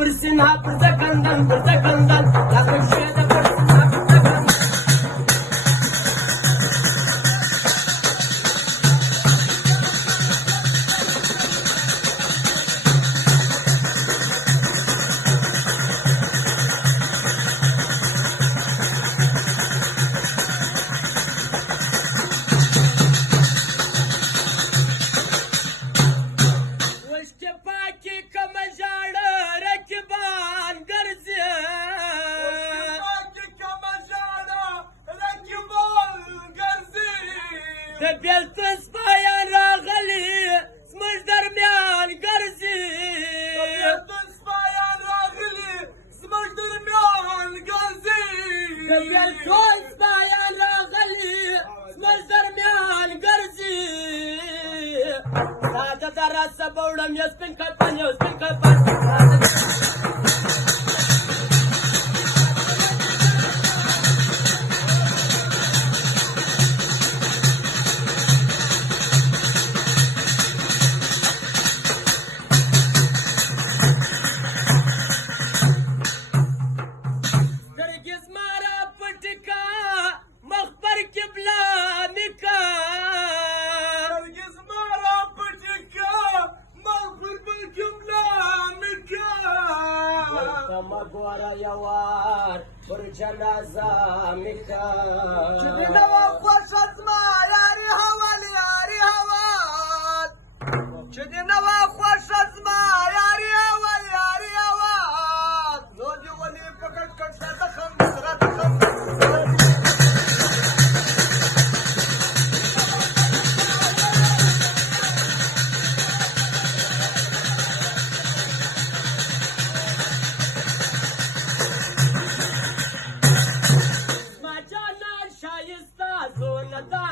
برسنها برزكندن برزكندن لا بشيدة برسنها برزكندن بیلتون سپایان راغلی زموږ درمیان ګرځي بیلتون سپایان راغلی زموږ درمیان ګرځي بیلتون سپایان راغلی زموږ درمیان ګرځي دا د راسه بوړم یو سپین کپن یو سپین کپن مګوره یوار پر جنازه میکا چې دې نه وه خوښه زما یاري حوال یاري حوال چې دې نه وه خوښه زما یاري حوال یاري حوال نو دې ولې په کټ کټ راته خندل راته خندل شایسته زونه